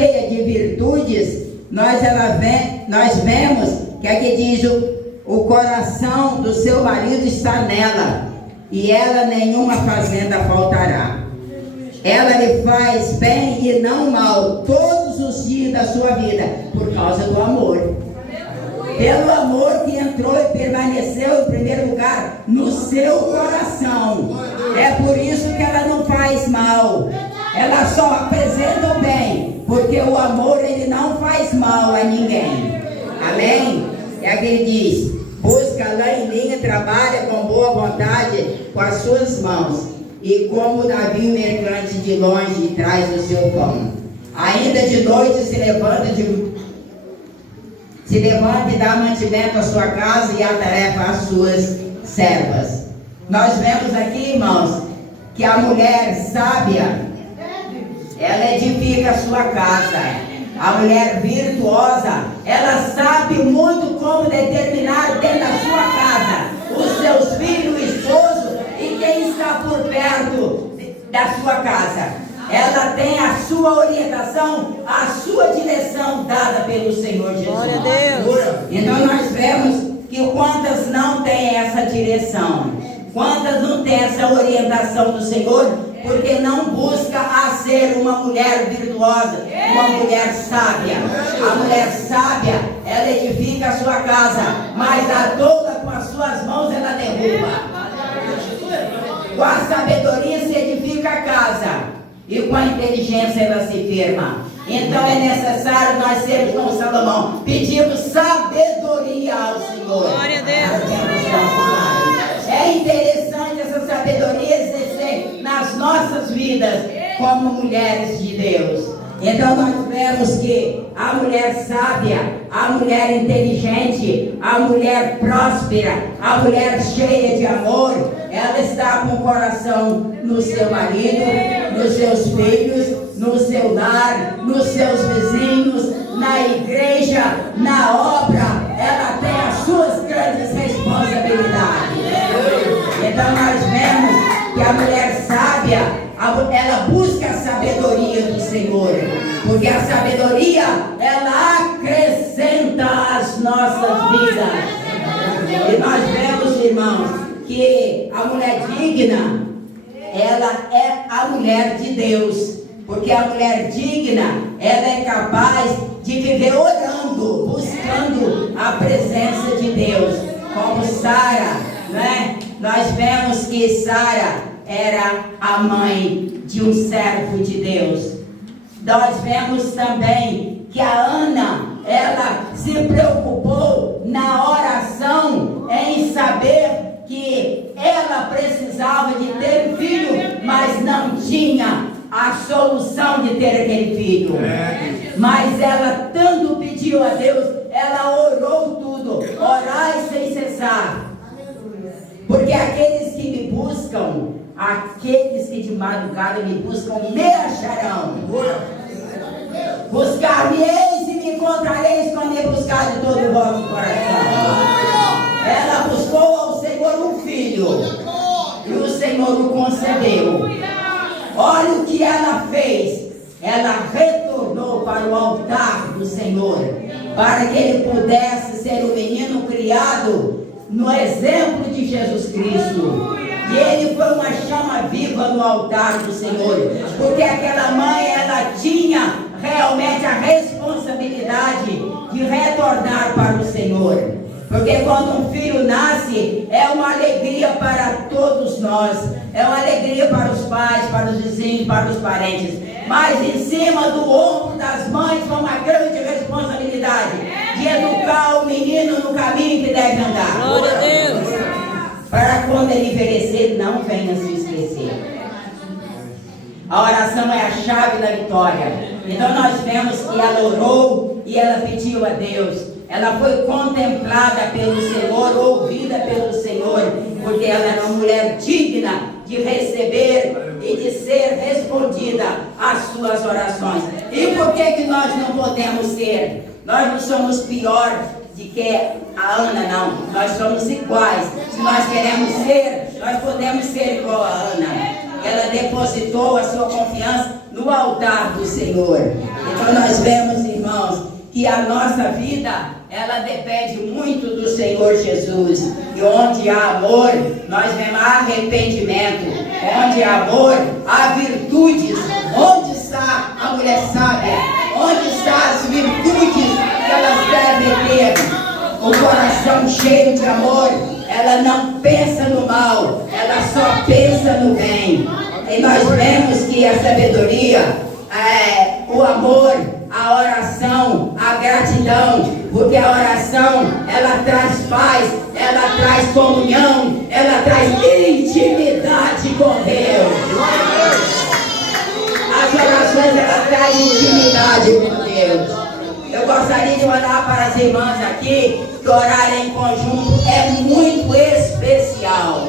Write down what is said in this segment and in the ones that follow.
cheia de virtudes, nós vemos que aqui diz o coração do seu marido está nela, e ela nenhuma fazenda faltará. Ela lhe faz bem e não mal todos os dias da sua vida, por causa do amor. Pelo amor que entrou e permaneceu em primeiro lugar no seu coração. É por isso que ela não faz mal. Ela só apresenta o bem, porque o amor ele não faz mal a ninguém. Amém? É que ele diz: busca lã e linha, trabalha com boa vontade com as suas mãos, e como o navio mercante de longe traz o seu pão. Ainda de noite se levanta e dá mantimento à sua casa e a tarefa às suas servas. Nós vemos aqui, irmãos, que a mulher sábia, ela edifica a sua casa. A mulher virtuosa, ela sabe muito como determinar dentro da sua casa os seus filhos, o esposo e quem está por perto da sua casa. Ela tem a sua orientação, a sua direção dada pelo Senhor Jesus. Glória a Deus. Então nós vemos que quantas não têm essa direção, quantas não têm essa orientação do Senhor, porque não busca a ser uma mulher virtuosa, uma mulher sábia. A mulher sábia, ela edifica a sua casa, mas a tola com as suas mãos ela derruba. Com a sabedoria se edifica a casa, e com a inteligência ela se firma. Então é necessário nós sermos como Salomão, pedimos sabedoria ao Senhor. Glória a Deus. É interessante essa sabedoria exercer nas nossas vidas como mulheres de Deus. Então nós vemos que a mulher sábia, a mulher inteligente, a mulher próspera, a mulher cheia de amor, ela está com o coração no seu marido, nos seus filhos, no seu lar, nos seus vizinhos, na igreja, na obra. Ela tem as suas grandes responsabilidades. Então nós vemos que a mulher sábia, ela busca a sabedoria do Senhor, porque a sabedoria ela acrescenta as nossas vidas. E nós vemos, irmãos, que a mulher digna, ela é a mulher de Deus, porque a mulher digna, ela é capaz de viver orando, buscando a presença de Deus, como Sara, né? Nós vemos que Sara era a mãe de um servo de Deus. Nós vemos também que a Ana, ela se preocupou na oração em saber que ela precisava de ter filho, mas não tinha a solução de ter aquele filho. Mas ela tanto pediu a Deus, ela orou tudo, orai sem cessar. Porque aqueles que me buscam, aqueles que de madrugada me buscam, me acharão. Buscar-me-eis e me encontrareis quando me buscar de todo o vosso coração. Ela buscou ao Senhor um filho, e o Senhor o concedeu. Olha o que ela fez. Ela retornou para o altar do Senhor, para que ele pudesse ser um menino criado no exemplo de Jesus Cristo. E ele foi uma chama viva no altar do Senhor, porque aquela mãe, ela tinha realmente a responsabilidade de retornar para o Senhor. Porque quando um filho nasce, é uma alegria para todos nós, é uma alegria para os pais, para os vizinhos, para os parentes. Mas em cima do ombro das mães foi uma grande responsabilidade de educar o menino no caminho que deve andar. Glória a Deus. Para quando ele envelhecer, não venha se esquecer. A oração é a chave da vitória. Então nós vemos que ela orou e ela pediu a Deus. Ela foi contemplada pelo Senhor, ouvida pelo Senhor, porque ela era uma mulher digna de receber e de ser respondida às suas orações. E por que nós não podemos ser? Nós não somos pior de que a Ana, não. Nós somos iguais. Se nós queremos ser, nós podemos ser igual a Ana. Ela depositou a sua confiança no altar do Senhor. Então nós vemos, irmãos, que a nossa vida, ela depende muito do Senhor Jesus. E onde há amor, nós vemos arrependimento. Onde há amor, há virtudes. Onde está a mulher sábia? Onde estão as virtudes que elas devem ter? O coração cheio de amor, ela não pensa no mal, ela só pensa no bem. E nós vemos que a sabedoria, o amor, a oração, a gratidão, porque a oração, ela traz paz, ela traz comunhão, ela traz intimidade com Deus. As orações, elas trazem intimidade com Deus. Eu gostaria de mandar para as irmãs aqui que orar em conjunto é muito especial.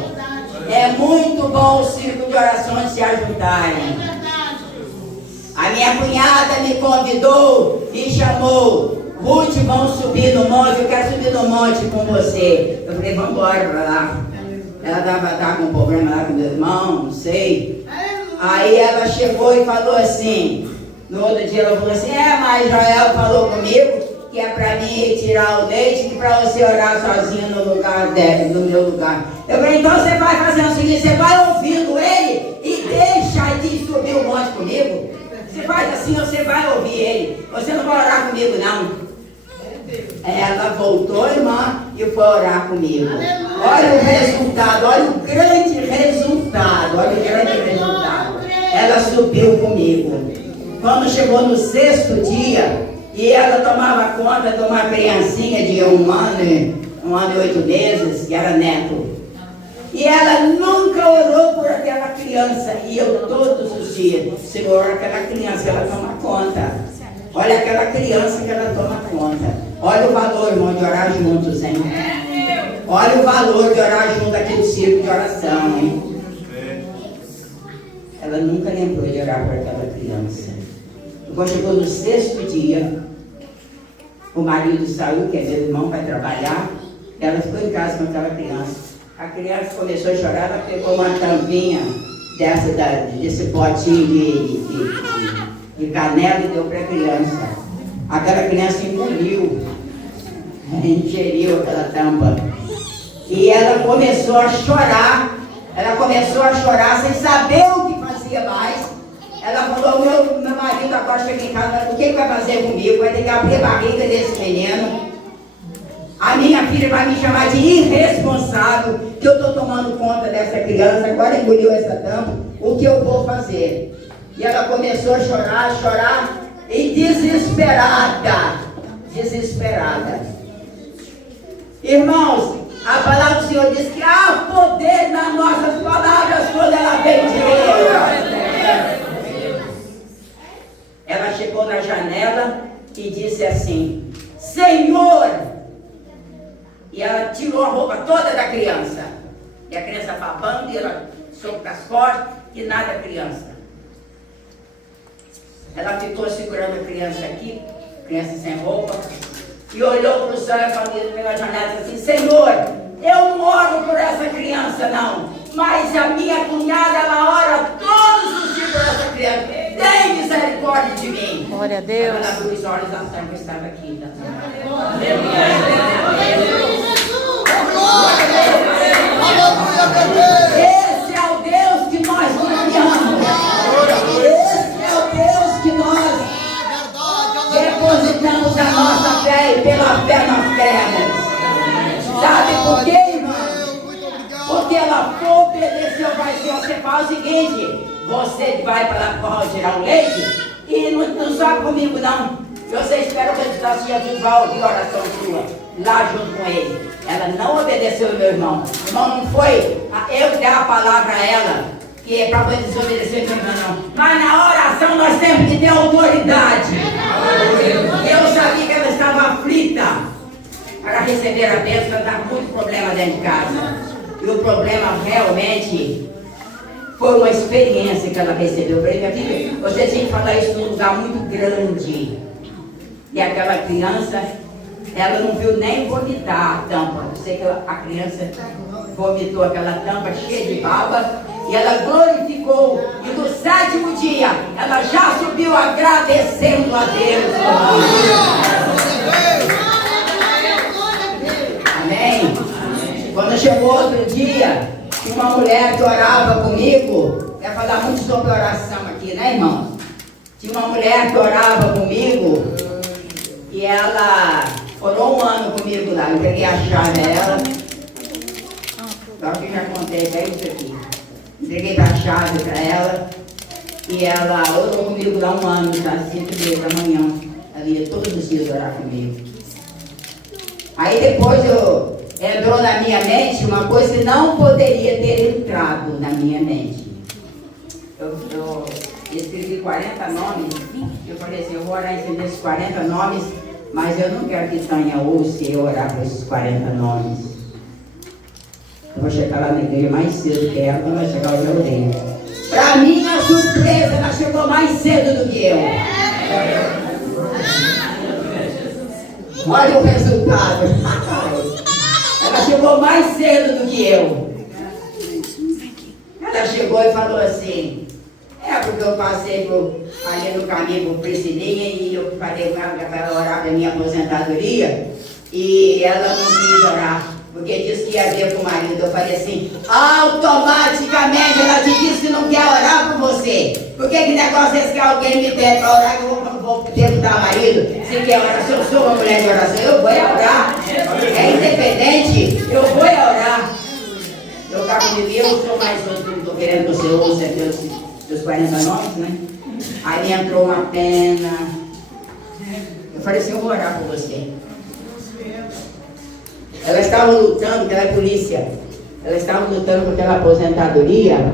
É muito bom o círculo de orações se ajuntarem. A minha cunhada me convidou e chamou. Ruth, vamos subir no monte, eu quero subir no monte com você. Eu falei, vamos embora para lá. Ela estava com um problema lá com meu irmão, não sei. Aí ela chegou e falou assim, no outro dia ela falou assim, mas Joel falou comigo que é para mim retirar o leite e para você orar sozinho no lugar dele, no meu lugar. Eu falei, então você vai fazer o seguinte, você vai ouvindo ele e deixa ele subir o monte comigo. Você faz assim, você vai ouvir ele. Você não vai orar comigo, não. Ela voltou, irmã, e foi orar comigo. Olha o resultado, olha o grande resultado, olha o grande resultado. Ela subiu comigo. Quando chegou no 6º dia, e ela tomava conta de uma criancinha de 1 ano e 8 meses, que era neto. E ela nunca orou por aquela criança. E eu todos os dias, Senhor, aquela criança, ela toma conta. Olha aquela criança que ela toma conta. Olha o valor, irmão, de orar juntos, hein? Olha o valor de orar junto aqui no círculo de oração, hein? Ela nunca lembrou de orar por aquela criança. Quando chegou no 6º dia, o marido saiu, quer dizer, o irmão vai trabalhar, ela ficou em casa com aquela criança. A criança começou a chorar, ela pegou uma tampinha desse potinho de canela e deu para a criança. Aquela criança engoliu, ingeriu aquela tampa. E ela começou a chorar, sem saber o que fazia mais. Ela falou, meu marido agora chega em casa, o que vai fazer comigo? Vai ter que abrir a barriga desse menino. A minha filha vai me chamar de irresponsável, que eu estou tomando conta dessa criança, agora engoliu essa tampa, o que eu vou fazer? E ela começou a chorar, e desesperada. Irmãos, a palavra do Senhor diz que há poder nas nossas palavras quando ela vem de Deus. Ela chegou na janela e disse assim, Senhor! E ela tirou a roupa toda da criança. E a criança babando, e ela sobre as costas, e nada a criança. Ela ficou segurando a criança aqui, criança sem roupa, e olhou para o céu e falou pela janela assim, Senhor, eu não oro por essa criança não, mas a minha cunhada, ela ora todos os dias por essa criança. Tem misericórdia de mim. Glória a Deus. Ela abriu os olhos, a serva estava aqui. Esse é o Deus que nós confiamos. Esse é o Deus que nós depositamos a nossa fé e pela fé nós cremos. Sabe por quê, irmão? Porque ela obedeceu ao Pai. Você faz o seguinte, você vai para lá tirar o leite e não sobe comigo não. Você espera o resultado, Jesus vai ouvir a oração sua lá junto com ele. Ela não obedeceu, meu irmão. Irmão, não foi eu dar a palavra a ela, que é para desobedecer meu irmão, não. Mas na oração nós temos que ter autoridade. Eu sabia que ela estava aflita para receber a bênção, ela estava com muito problema dentro de casa. E o problema realmente foi uma experiência que ela recebeu. Eu falei, minha filha, você tinha que falar isso num lugar muito grande. E aquela criança, ela não viu nem vomitar a tampa. Eu sei que a criança vomitou aquela tampa cheia de baba. E ela glorificou ficou. E no 7º dia, ela já subiu agradecendo a Deus. Amém? Quando chegou outro dia, tinha uma mulher que orava comigo. Vai falar muito sobre oração aqui, né, irmão? Tinha uma mulher que orava comigo e ela orou 1 ano comigo lá. Eu peguei a chave dela. Eu acho que já contei até isso aqui. Entreguei a chave para ela e ela orou comigo lá 1 ano, às 5h30 da manhã. Ela ia todos os dias orar comigo. Aí depois entrou na minha mente uma coisa que não poderia ter entrado na minha mente. Eu escrevi 40 nomes. Eu falei assim, eu vou orar em cima desses 40 nomes, mas eu não quero que Tânia ouça eu orar com esses 40 nomes. Eu vou chegar lá na igreja mais cedo que ela, quando vai chegar eu já orei. Para minha surpresa, ela chegou mais cedo do que eu. Olha o resultado. Ela chegou mais cedo do que eu. Ela chegou e falou assim, porque eu passei ali no caminho por Priscilinha e eu falei com ela que ela orar da minha aposentadoria e ela não quis orar, porque disse que ia ver com o marido. Eu falei assim, automaticamente ela te disse que não quer orar por você. Por que negócio é esse que alguém me pede para orar que eu vou perguntar ao marido se quer orar? Se eu sou uma mulher de oração, eu vou orar. É independente, eu vou orar. Eu acabo de ver, eu sou mais outro que não estou querendo que você ouça dos 40 nomes, né? Aí entrou uma pena. Eu falei assim, eu vou orar por você. Ela estava lutando, porque ela é polícia. Ela estava lutando por aquela aposentadoria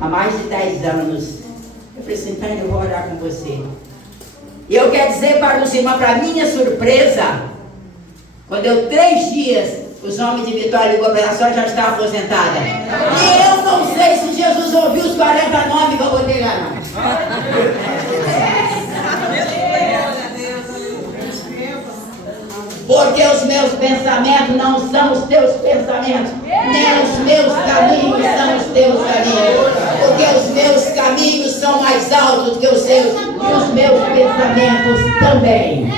há mais de 10 anos. Eu falei assim, Tânia, eu vou orar com você. E eu quero dizer para o Senhor, para minha surpresa, quando deu 3 dias, os homens de Vitória ligou para ela, a senhora já está aposentada. E eu não sei se Jesus ouviu os 40 nomes que eu botei lá, não. Porque os meus pensamentos não são os teus pensamentos, nem os meus caminhos são os teus caminhos. Porque os meus caminhos são mais altos que os seus, e os meus pensamentos também.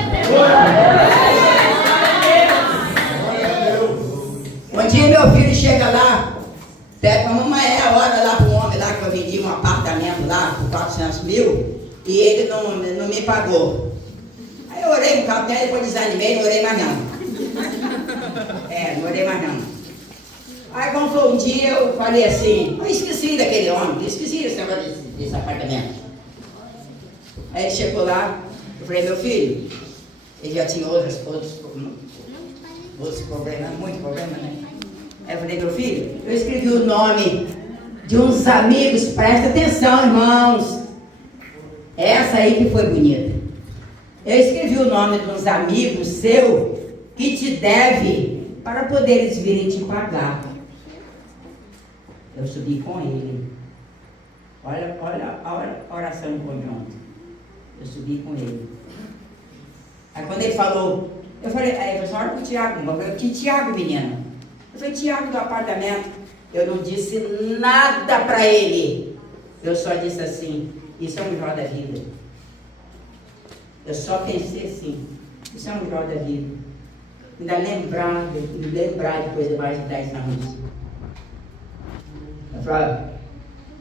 Um dia meu filho chega lá, pede para a mamãe, é a hora lá para o homem lá que eu vendi um apartamento lá por 400 mil e ele não me pagou. Aí eu orei um bocado, depois desanimei, não orei mais não. Não orei mais não. Aí quando foi um dia eu falei assim, eu esqueci daquele homem, esqueci desse apartamento. Aí ele chegou lá, eu falei, meu filho, ele já tinha outros problemas, muito problema, né? Aí eu falei, meu filho, eu escrevi o nome de uns amigos, presta atenção, irmãos. Essa aí que foi bonita. Eu escrevi o nome de uns amigos seus que te deve para poder eles virem te pagar. Eu subi com ele. Olha a oração em conjunto. Eu subi com ele. Aí quando ele falou, eu falei, aí eu falei, olha pro Tiago, eu falei, que Tiago, menina? Eu falei, Tiago do apartamento. Eu não disse nada para ele. Eu só disse assim, isso é um melhor da vida. Eu só pensei assim, isso é um melhor da vida. Ainda lembrar depois de mais de 10 anos. Eu falei,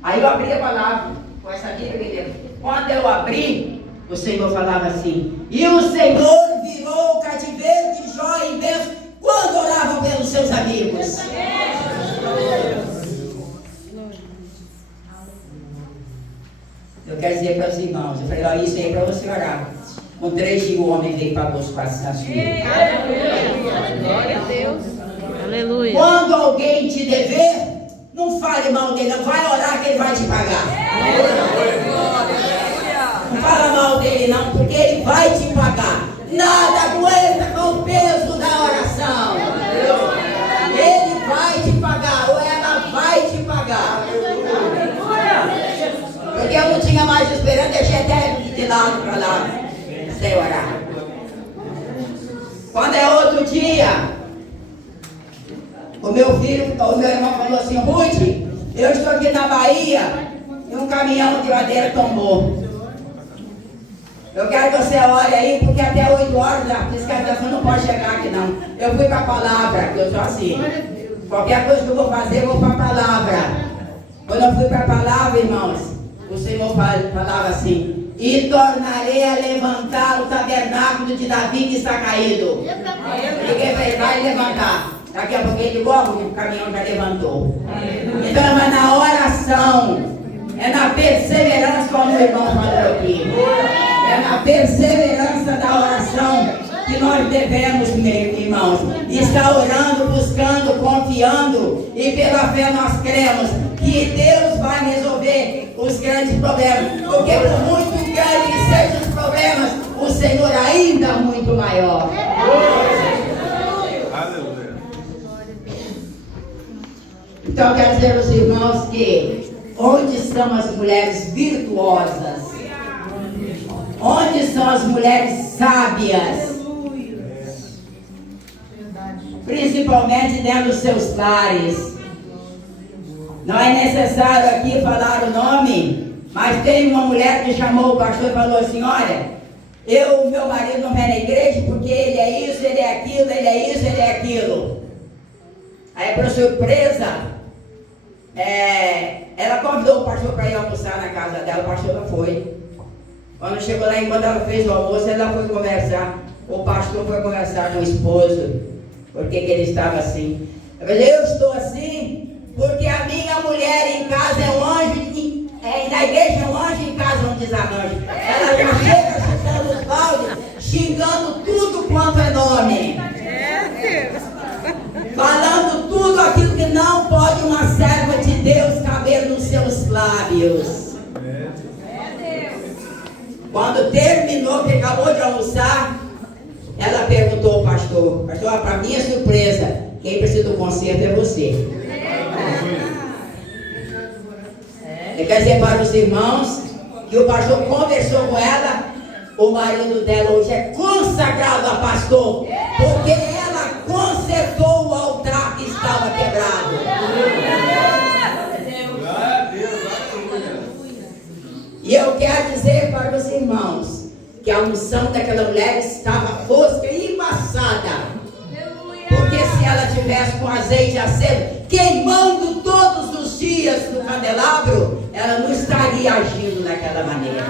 aí eu abri a palavra com essa Bíblia que dentro. Quando eu abri, o Senhor falava assim, e o Senhor virou o cativeiro de Jó em vez quando oravam pelos seus amigos. Eu quero dizer para os irmãos, eu falei, ó, isso aí é para você orar. Com 3 dias o homem veio e pagou os 400 mil. Glória a Deus. Aleluia. Quando alguém te dever, não fale mal dele, não vai orar que ele vai te pagar. Não fala mal dele não, porque ele vai te pagar. Nada aguenta com o peso da oração. Ele vai te pagar, ou ela vai te pagar. Porque eu não tinha mais esperança, deixei até de lado para lá, sem orar. Quando é outro dia, o meu irmão falou assim, Ruth, eu estou aqui na Bahia, um caminhão de madeira tombou. Eu quero que você ore aí, porque até 8 horas a fiscalização não pode chegar aqui não. Eu fui para a palavra, que eu sou assim. Qualquer coisa que eu vou fazer, eu vou para a palavra. Quando eu fui para a palavra, irmãos, o Senhor falava assim: e tornarei a levantar o tabernáculo de Davi que está caído. Ninguém vai levantar. Daqui a pouco ele logo o caminhão já levantou. Então, mas na oração, é na perseverança, como o irmão falou aqui. É na perseverança da oração que nós devemos, meus irmãos, estar orando, buscando, confiando, e pela fé nós cremos que Deus vai resolver os grandes problemas, porque por muito grande que sejam os problemas, o Senhor ainda é muito maior. Então eu quero dizer aos irmãos que onde estão as mulheres virtuosas? Onde estão as mulheres sábias? Principalmente dentro dos seus lares. Não é necessário aqui falar o nome, mas tem uma mulher que chamou o pastor e falou assim: olha, meu marido não vem na igreja porque ele é isso, ele é aquilo, ele é isso, ele é aquilo. Aí, por surpresa, ela convidou o pastor para ir almoçar na casa dela, o pastor não foi. Quando chegou lá, enquanto ela fez o almoço, ela foi conversar, o pastor foi conversar com o esposo, porque que ele estava assim. Eu falei: eu estou assim porque a minha mulher em casa é um anjo, na igreja é um anjo, em casa é um desarranjo. Ela já chega chutando os baldes, xingando tudo quanto é nome, falando tudo aquilo que não pode uma serva de Deus caber nos seus lábios. Quando terminou, que acabou de almoçar, ela perguntou ao pastor: pastor, para minha surpresa, quem precisa do conserto é você. Eu quero dizer para os irmãos que o pastor conversou com ela. O marido dela hoje é consagrado a pastor, porque ela consertou o altar que estava quebrado. E eu quero dizer para os irmãos que a unção daquela mulher estava fosca e embaçada. Porque se ela tivesse com azeite aceso, queimando todos os dias no candelabro, ela não estaria agindo daquela maneira.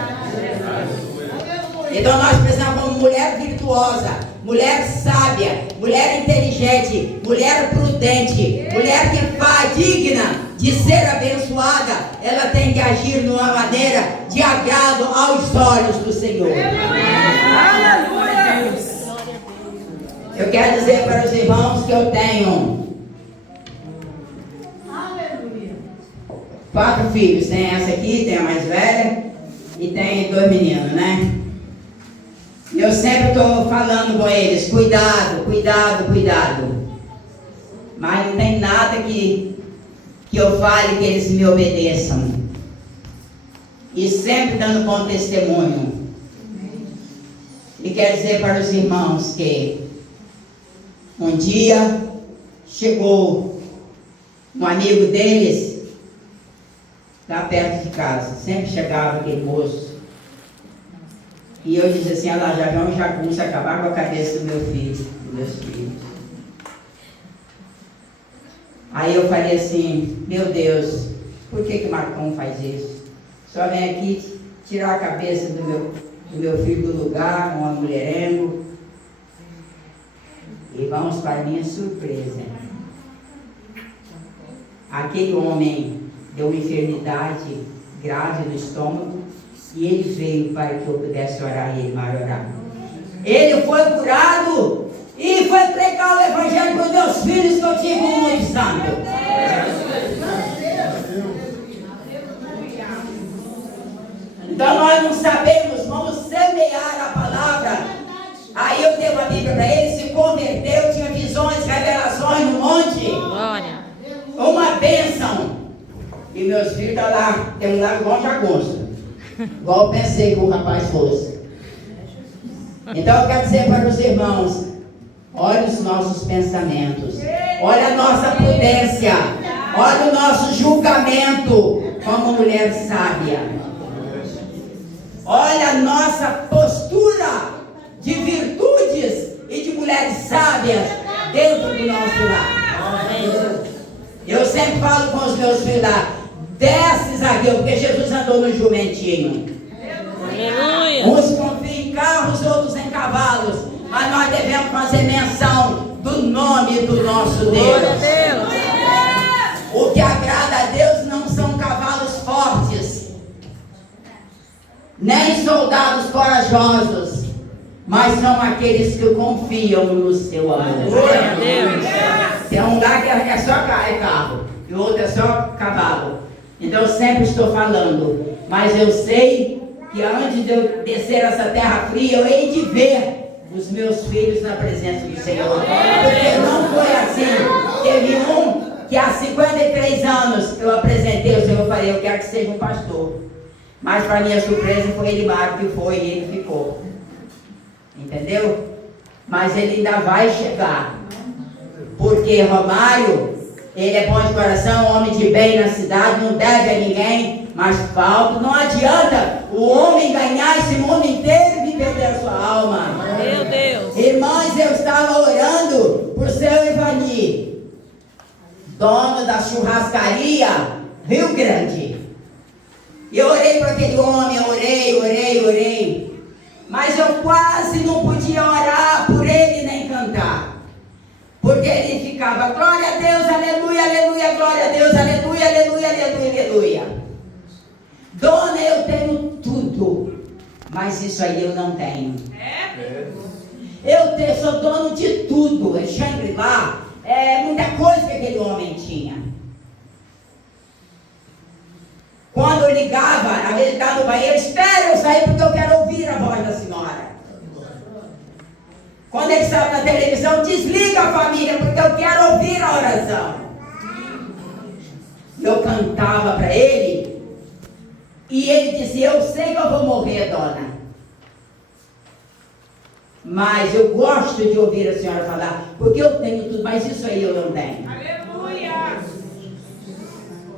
Então nós precisamos, como mulher virtuosa, mulher sábia, mulher inteligente, mulher prudente, mulher que faz digna de ser abençoada, ela tem que agir de uma maneira de agrado aos olhos do Senhor. Eu quero dizer para os irmãos que eu tenho 4 filhos. Tem essa aqui, tem a mais velha e tem 2 meninos, né? Eu sempre estou falando com eles: cuidado, cuidado, cuidado. Mas não tem nada que eu fale que eles me obedeçam. E sempre dando bom testemunho. E quero dizer para os irmãos que um dia chegou um amigo deles lá perto de casa. Sempre chegava aquele moço. E eu disse assim: ela já vão jagunça acabar com a cabeça do meu filho, dos meus filhos. Aí eu falei assim: meu Deus, por que Marcão faz isso? Só vem aqui tirar a cabeça do meu filho do lugar, com uma mulherengo. E vamos para a minha surpresa. Aquele homem deu uma enfermidade grave no estômago. E ele veio para que eu pudesse orar e ele vai orar. Ele foi curado e foi pregar o evangelho para os meus filhos, que eu tive um muito santo. Então nós não sabemos, vamos semear a palavra. Aí eu dei uma Bíblia para ele, se converteu, tinha visões, revelações no monte. Glória. Uma bênção. E meus filhos estão lá, tem um lá igual jagunço. Igual eu pensei que o rapaz fosse. Então eu quero dizer para os irmãos: olha os nossos pensamentos, olha a nossa prudência, olha o nosso julgamento, como mulher sábia. Olha a nossa postura de virtudes e de mulheres sábias dentro do nosso lar. Eu sempre falo com os meus filhos lá, desce, Zaqueu, porque Jesus andou no jumentinho. Aleluia. Uns confiam em carros, outros em cavalos, mas nós devemos fazer menção do nome do nosso Glória a Deus. Deus. O que agrada a Deus não são cavalos fortes, nem soldados corajosos, mas são aqueles que confiam no seu amor. Glória a Deus. Tem um lugar que é só carro e o outro é só cavalo. Então eu sempre estou falando, mas eu sei que antes de eu descer essa terra fria, eu hei de ver os meus filhos na presença do Senhor. Porque não foi assim. Teve um que há 53 anos eu apresentei o Senhor, eu falei, eu quero que seja um pastor. Mas para minha surpresa foi ele Mário que foi e ele ficou. Entendeu? Mas ele ainda vai chegar. Porque Romário, ele é bom de coração, homem de bem na cidade, não deve a ninguém, mas falta. Não adianta o homem ganhar esse mundo inteiro e perder a sua alma. Meu Deus. Irmãs, eu estava orando por seu Ivani, dono da churrascaria Rio Grande. E eu orei para aquele homem, eu orei. Mas eu quase não podia orar por ele nem cantar. Porque ele ficava, glória a Deus, aleluia, aleluia, glória a Deus, aleluia, aleluia, aleluia, aleluia. Dona, eu tenho tudo, mas isso aí eu não tenho. Eu sou dono de tudo, é Shangri-La, é muita coisa que aquele homem tinha. Quando eu ligava, ele estava no banheiro, espera eu sair porque eu quero ouvir a voz da senhora. Quando ele estava na televisão, desliga a família porque eu quero ouvir a oração. Eu cantava para ele e ele dizia, eu sei que eu vou morrer, dona, mas eu gosto de ouvir a senhora falar, porque eu tenho tudo, mas isso aí eu não tenho. Aleluia!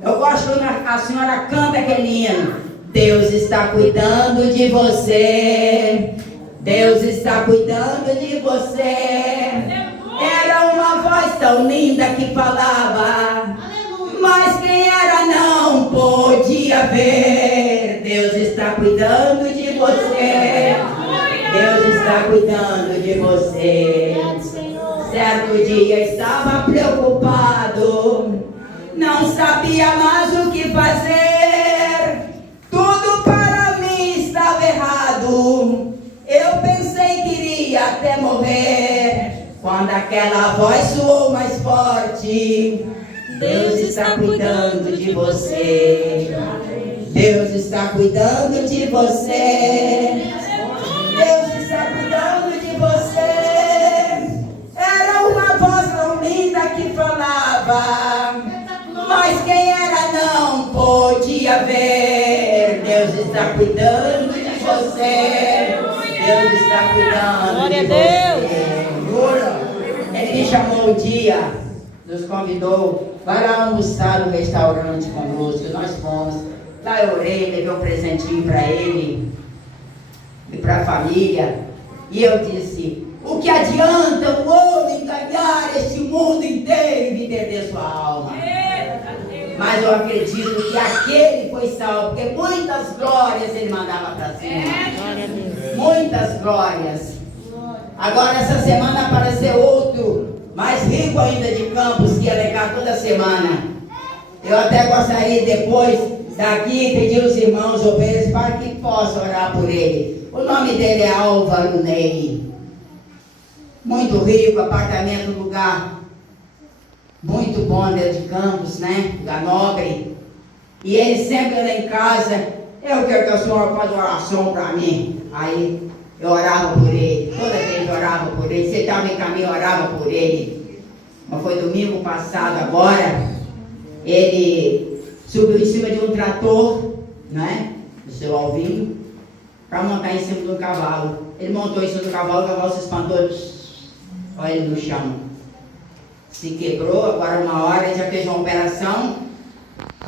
Eu gosto quando a senhora canta aquele hino. Deus está cuidando de você. Deus está cuidando de você. Era uma voz tão linda que falava, mas quem era não podia ver. Deus está cuidando de você. Deus está cuidando de você. Certo dia estava preocupado, não sabia mais o que fazer. Tudo para mim estava errado. Eu pensei que iria até morrer, quando aquela voz soou mais forte. Deus está cuidando de você. Deus está cuidando de você. Deus está cuidando de você. Era uma voz tão linda que falava, mas quem era não podia ver. Deus está cuidando de você. Deus está cuidando Glória de a você. Ele me chamou um dia, nos convidou para almoçar no restaurante conosco. Nós fomos. Lá eu orei, levei um presentinho para ele e para a família. E eu disse, o que adianta o homem ganhar este mundo inteiro e perder sua alma? Mas eu acredito que aquele foi salvo, porque muitas glórias ele mandava para cima. Glória a Deus. Muitas glórias. Agora essa semana apareceu outro, mais rico ainda de Campos, que ia levar toda semana. Eu até gostaria depois daqui pedir os irmãos obreiros para que possam orar por ele. O nome dele é Álvaro Ney. Muito rico, apartamento no lugar muito bom dentro de Campos, né? Da Nobre. E ele sempre lá em casa, eu quero que a senhora faça uma oração para mim. Aí eu orava por ele, toda vez eu orava por ele. Você estava em caminho, eu orava por ele. Mas foi domingo passado agora, ele subiu em cima de um trator, né? Do seu Alvinho, para montar em cima de um cavalo. Ele montou em cima do cavalo, o cavalo se espantou. Olha ele no chão. Se quebrou, agora uma hora, ele já fez uma operação.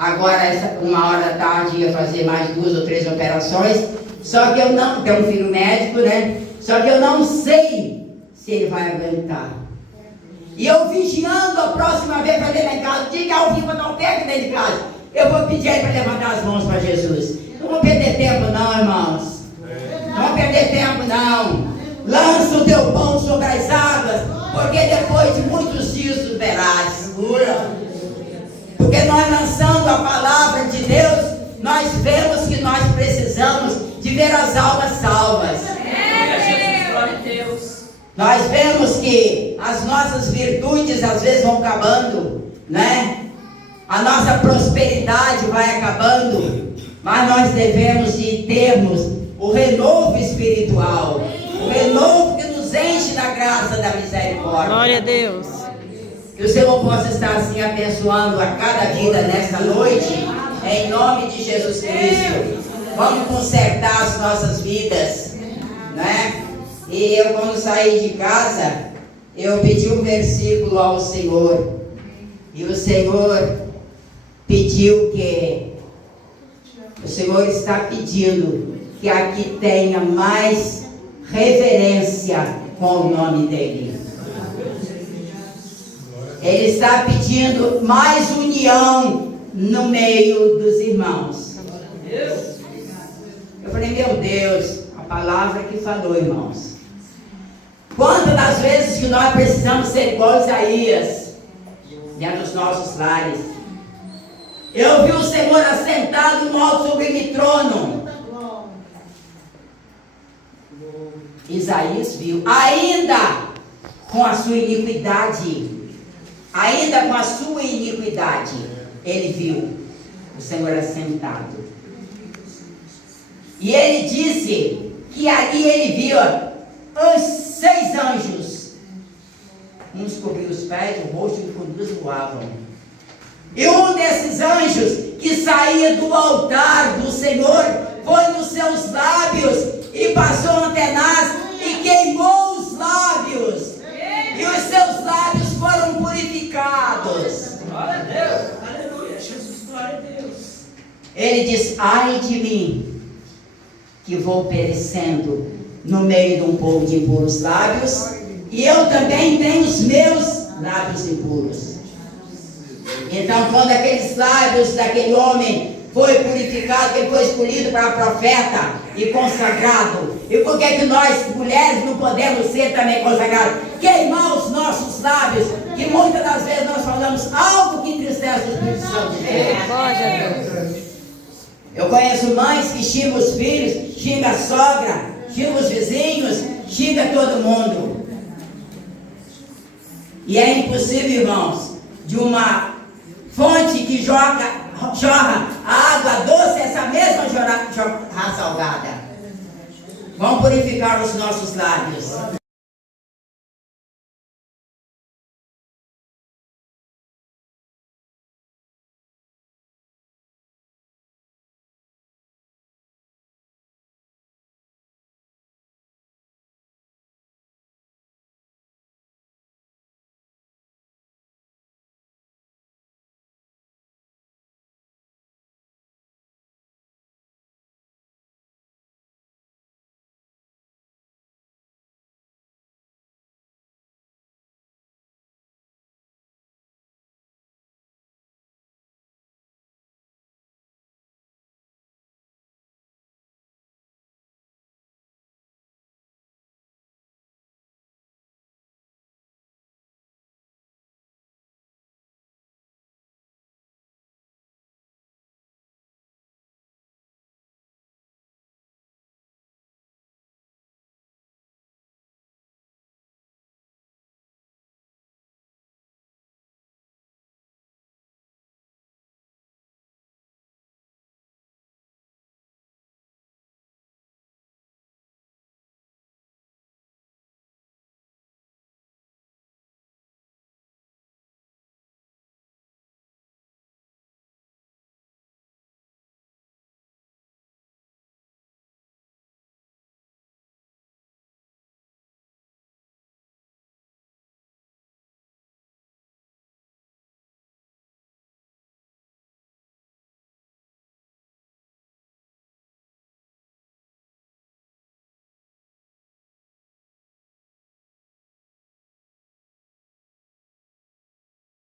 Agora, 1h da tarde, ia fazer mais 2 ou 3 operações. Só que eu não, tenho um filho médico, né? Só que eu não sei se ele vai aguentar. E eu vigiando a próxima vez para dentro de casa, diga ao vivo, não perca dentro de casa. Eu vou pedir aí para levantar as mãos para Jesus. Não vamos perder tempo não, irmãos. Não vamos perder tempo não. Lança o teu pão sobre as águas, porque depois de muitos dias tu verás. Porque nós lançando a palavra de Deus, nós vemos que nós precisamos de ver as almas salvas. Nós vemos que as nossas virtudes às vezes vão acabando, né? A nossa prosperidade vai acabando, mas nós devemos de termos o renovo espiritual, o renovo que nos enche da graça, da misericórdia. Glória a Deus. Que o Senhor possa estar assim abençoando a cada vida nesta noite, em nome de Jesus Cristo. Vamos consertar as nossas vidas, né? E eu, quando saí de casa, eu pedi um versículo ao Senhor. E o Senhor pediu que... O Senhor está pedindo que aqui tenha mais reverência com o nome dEle. Ele está pedindo mais união no meio dos irmãos. Eu falei, meu Deus, a palavra que falou, irmãos. Quantas das vezes que nós precisamos ser igual a Isaías dentro dos nossos lares? Eu vi o Senhor assentado no alto sublime trono. Isaías viu, ainda com a sua iniquidade, ele viu o Senhor assentado. E ele disse que ali ele viu os 6 anjos. Uns cobriam os pés, o rosto, e com 2 voavam. E um desses anjos que saía do altar do Senhor foi nos seus lábios e passou um tenaz e queimou os lábios. E os seus lábios foram purificados. Glória a Deus. Aleluia. Jesus, glória a Deus. Ele diz, ai de mim, que vou perecendo no meio de um povo de impuros lábios, e eu também tenho os meus lábios impuros. Então, quando aqueles lábios daquele homem foi purificado, ele foi escolhido para profeta e consagrado. E por que que nós, mulheres, não podemos ser também consagradas? Queimar os nossos lábios, que muitas das vezes nós falamos algo que entristece o Espírito Santo de Deus. Eu conheço mães que xingam os filhos, xingam a sogra, xingam os vizinhos, xingam todo mundo. E é impossível, irmãos, de uma fonte que jorra a água doce, essa mesma jorra salgada. Vamos purificar os nossos lábios.